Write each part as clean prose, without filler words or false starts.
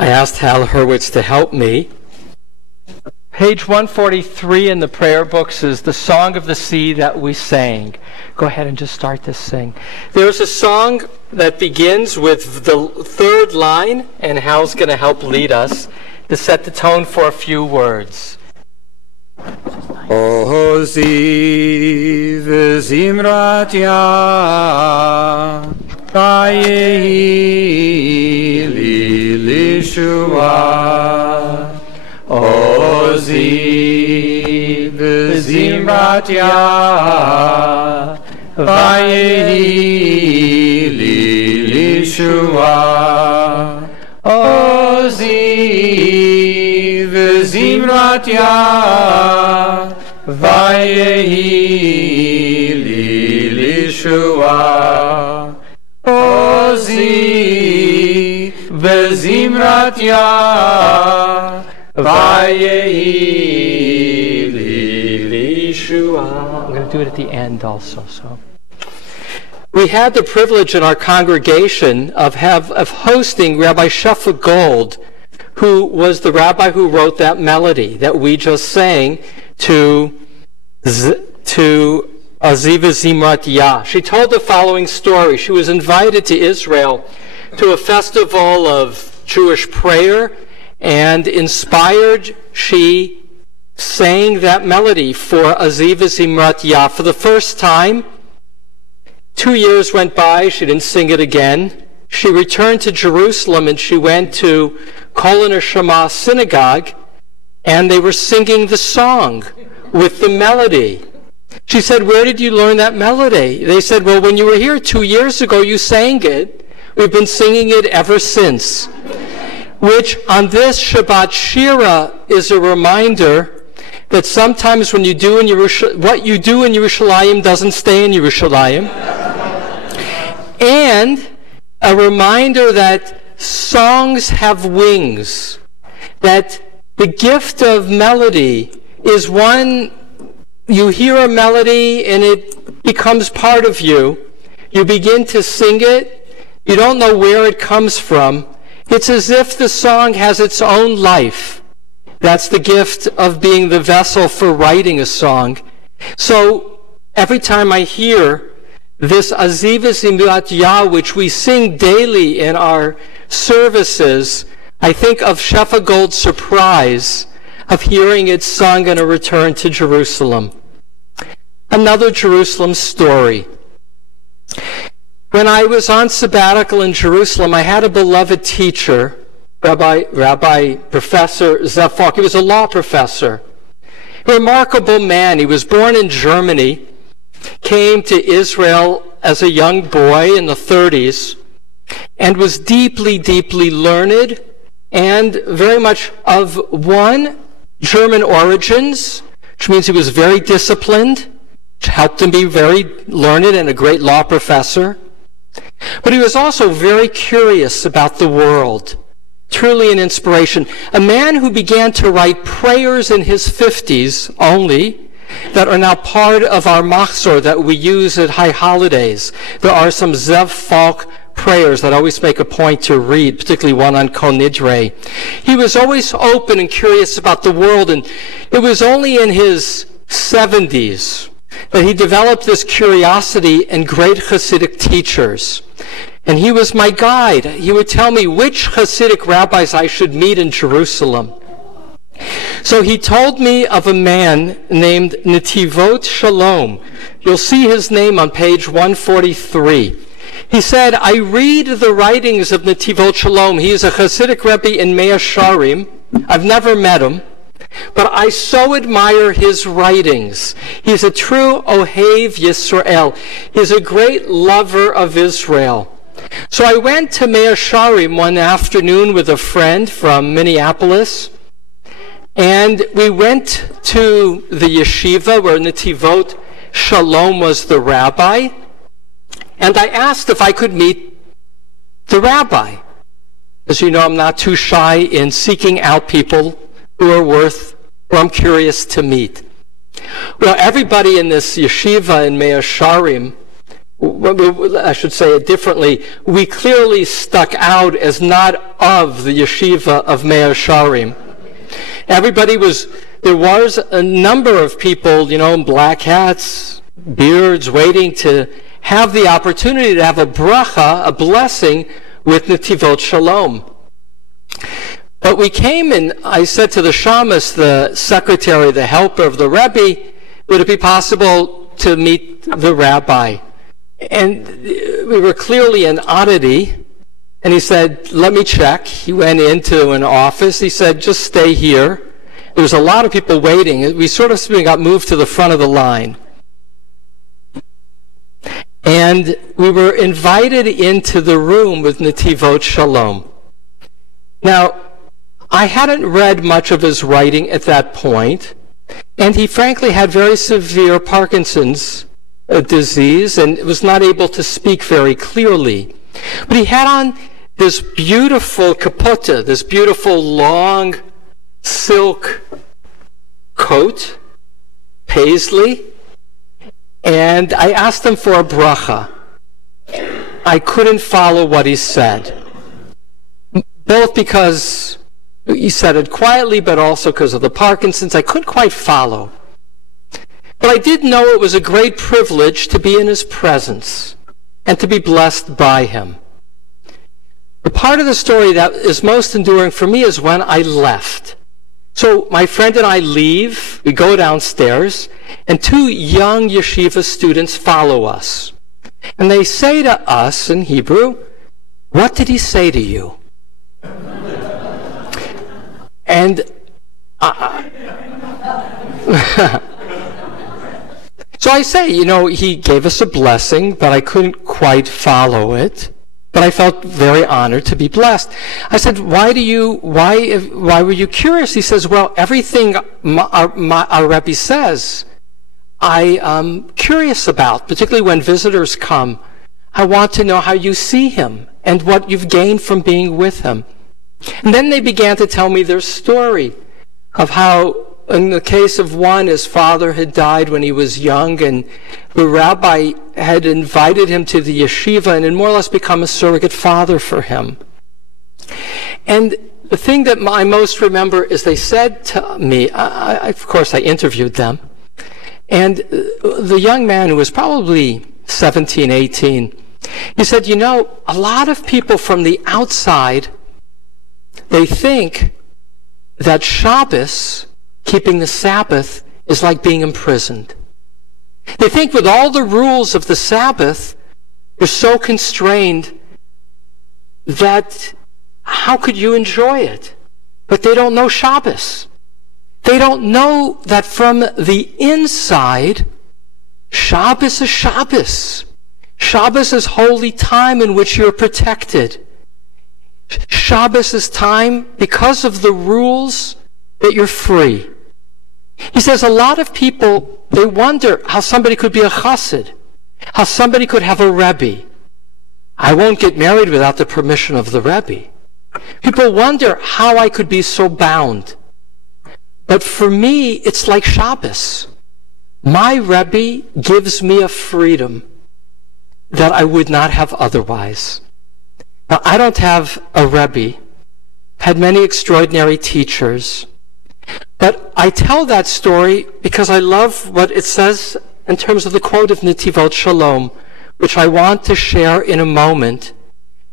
I asked Hal Hurwitz to help me. Page 143 in the prayer books is the Song of the Sea that we sang. Go ahead and just start to sing. There's a song that begins with the third line, and Hal's going to help lead us to set the tone for a few words. Ozi v'zimrat ya Vayehi li lishua Ozi v'zimrat ya Vayehi li lishua Ozi v'zimrat ya Vayehi li lishua Ozi v'zimrat ya Vayehi li lishua. I'm going to do it at the end also. We had the privilege in our congregation of hosting Rabbi Shefa Gold, who was the rabbi who wrote that melody that we just sang to Aziva Zimrat Yah. She told the following story. She was invited to Israel to a festival of Jewish prayer, and inspired, she sang that melody for Aziva Zimrat Yah for the first time. 2 years went by, she didn't sing it again. She returned to Jerusalem and she went to Kol Neshama synagogue, and they were singing the song with the melody. She said, "Where did you learn that melody?" They said, "Well, when you were here 2 years ago, you sang it. We've been singing it ever since." Which, on this Shabbat Shira, is a reminder that sometimes when you do in what you do in Yerushalayim doesn't stay in Yerushalayim. And a reminder that songs have wings, that the gift of melody is one, you hear a melody and it becomes part of you. You begin to sing it. You don't know where it comes from. It's as if the song has its own life. That's the gift of being the vessel for writing a song. So every time I hear this Aziva Zimrat Yah, which we sing daily in our services, I think of Shefa Gold's surprise of hearing it sung in a return to Jerusalem. Another Jerusalem story. When I was on sabbatical in Jerusalem, I had a beloved teacher, Rabbi Professor Zev Falk. He was a law professor. A remarkable man. He was born in Germany, came to Israel as a young boy in the 30s, and was deeply, deeply learned and very much of one, German origins, which means he was very disciplined, which helped him be very learned and a great law professor. But he was also very curious about the world. Truly an inspiration. A man who began to write prayers in his 50s only that are now part of our machzor that we use at high holidays. There are some Zev Falk prayers that I always make a point to read, particularly one on Kol Nidre. He was always open and curious about the world, and it was only in his 70s that he developed this curiosity in great Hasidic teachers. And he was my guide. He would tell me which Hasidic rabbis I should meet in Jerusalem. So he told me of a man named Netivot Shalom. You'll see his name on page 143. He said, "I read the writings of Netivot Shalom. He is a Hasidic Rebbe in Mea Sharim. I've never met him, but I so admire his writings. He's a true Ohev Yisrael. He's a great lover of Israel." So I went to Mea Sharim one afternoon with a friend from Minneapolis, and we went to the yeshiva where Netivot Shalom was the rabbi, and I asked if I could meet the rabbi. As you know, I'm not too shy in seeking out people who I'm curious to meet. Well, everybody in this yeshiva in Mea Sharim, I should say it differently, we clearly stuck out as not of the yeshiva of Meir Sharim. There was a number of people, in black hats, beards, waiting to have the opportunity to have a bracha, a blessing, with Netivot Shalom. But we came and I said to the shamus, the secretary, the helper of the Rebbe, would it be possible to meet the rabbi? And we were clearly an oddity. And he said, let me check. He went into an office. He said, just stay here. There was a lot of people waiting. We sort of got moved to the front of the line. And we were invited into the room with Netivot Shalom. Now, I hadn't read much of his writing at that point, and he frankly had very severe Parkinson's disease and was not able to speak very clearly. But he had on this beautiful kapota, this beautiful long silk coat, paisley, and I asked him for a bracha. I couldn't follow what he said, both because he said it quietly, but also because of the Parkinson's. I couldn't quite follow. But I did know it was a great privilege to be in his presence and to be blessed by him. The part of the story that is most enduring for me is when I left. So my friend and I leave, we go downstairs, and two young yeshiva students follow us. And they say to us in Hebrew, "What did he say to you?" And so I say, he gave us a blessing, but I couldn't quite follow it. But I felt very honored to be blessed. I said, why were you curious? He says, well, everything our Rebbe says, I'm curious about, particularly when visitors come. I want to know how you see him and what you've gained from being with him. And then they began to tell me their story of how, in the case of one, his father had died when he was young, and the rabbi had invited him to the yeshiva and had more or less become a surrogate father for him. And the thing that I most remember is they said to me, of course I interviewed them, and the young man, who was probably 17, 18, he said, a lot of people from the outside, they think that Shabbos, keeping the Sabbath, is like being imprisoned. They think with all the rules of the Sabbath, you're so constrained that how could you enjoy it? But they don't know Shabbos. They don't know that from the inside, Shabbos is Shabbos. Shabbos is holy time in which you're protected. Shabbos is time, because of the rules, that you're free. He says a lot of people, they wonder how somebody could be a chassid, how somebody could have a Rebbe. I won't get married without the permission of the Rebbe. People wonder how I could be so bound. But for me, it's like Shabbos. My Rebbe gives me a freedom that I would not have otherwise. Now, I don't have a Rebbe, had many extraordinary teachers, but I tell that story because I love what it says in terms of the quote of Netivot Shalom, which I want to share in a moment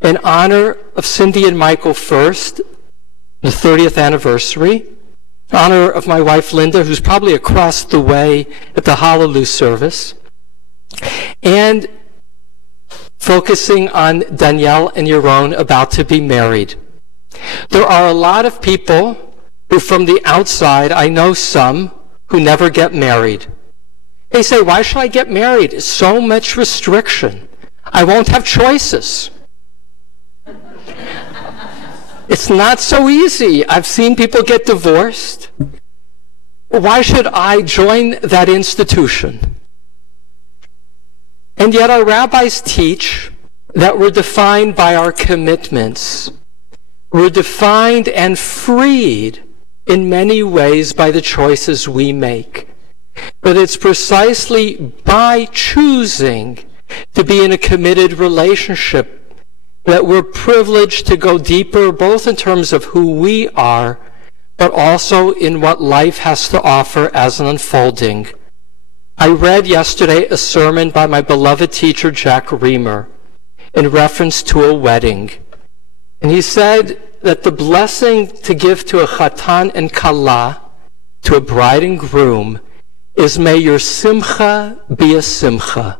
in honor of Cindy and Michael first, the 30th anniversary, in honor of my wife Linda, who's probably across the way at the Hallelujah service, and focusing on Danielle and Yaron about to be married. There are a lot of people who from the outside, I know some, who never get married. They say, why should I get married? It's so much restriction. I won't have choices. It's not so easy. I've seen people get divorced. Why should I join that institution? And yet our rabbis teach that we're defined by our commitments. We're defined and freed in many ways by the choices we make. But it's precisely by choosing to be in a committed relationship that we're privileged to go deeper, both in terms of who we are, but also in what life has to offer as an unfolding. I read yesterday a sermon by my beloved teacher, Jack Reamer, in reference to a wedding. And he said that the blessing to give to a chatan and kala, to a bride and groom, is may your simcha be a simcha.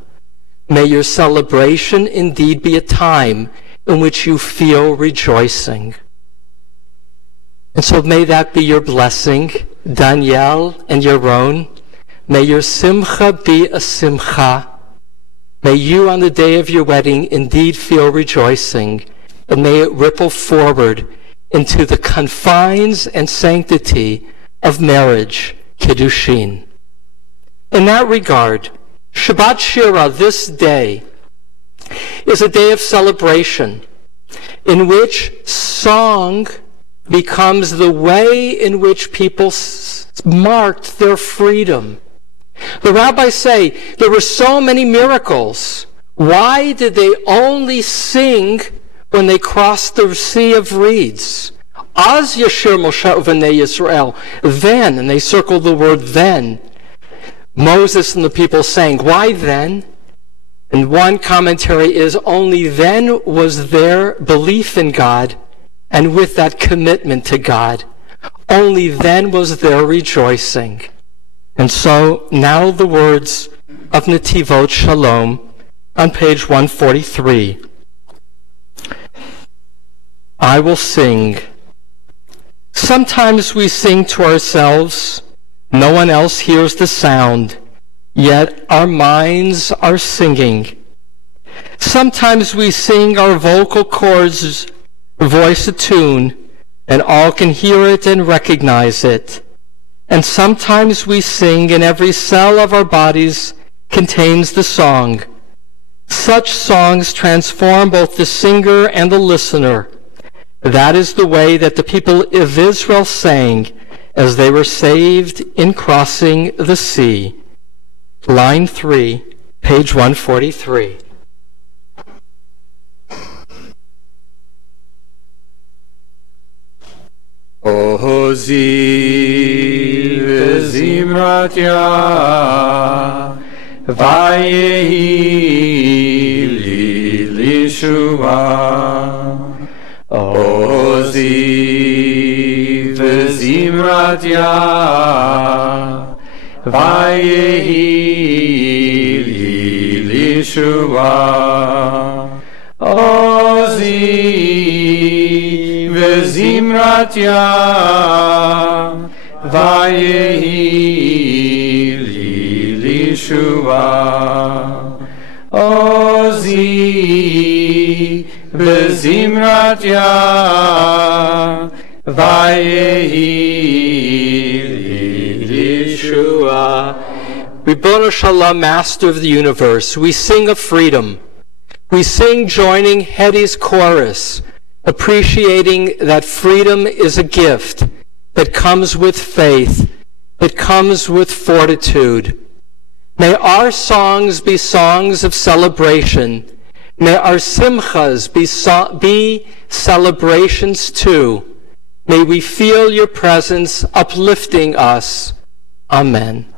May your celebration indeed be a time in which you feel rejoicing. And so may that be your blessing, Danielle and Yaron. May your simcha be a simcha. May you on the day of your wedding indeed feel rejoicing, and may it ripple forward into the confines and sanctity of marriage, Kiddushin. In that regard, Shabbat Shira, this day, is a day of celebration in which song becomes the way in which people marked their freedom. The rabbis say there were so many miracles. Why did they only sing when they crossed the Sea of Reeds? Az Yashir Moshe Uvanei Yisrael. Then, and they circled the word then, Moses and the people sang. Why then? And one commentary is only then was their belief in God, and with that commitment to God, only then was their rejoicing. And so now the words of Netivot Shalom on page 143. I will sing. Sometimes we sing to ourselves. No one else hears the sound, yet our minds are singing. Sometimes we sing our vocal cords voice a tune, and all can hear it and recognize it. And sometimes we sing, and every cell of our bodies contains the song. Such songs transform both the singer and the listener. That is the way that the people of Israel sang as they were saved in crossing the sea. Line 3, page 143. Ozi v'zimratya v'yehi li lishua. Ozi v'zimratya v'yehi li lishua. Ozi v'zimratya v'yehi li lishua. Ozi v'zimratya v'yehi li lishua. Ribbono Shalom, Master of the universe, we sing of freedom. We sing joining Hetty's chorus, appreciating that freedom is a gift that comes with faith, that comes with fortitude. May our songs be songs of celebration. May our simchas be celebrations too. May we feel your presence uplifting us. Amen.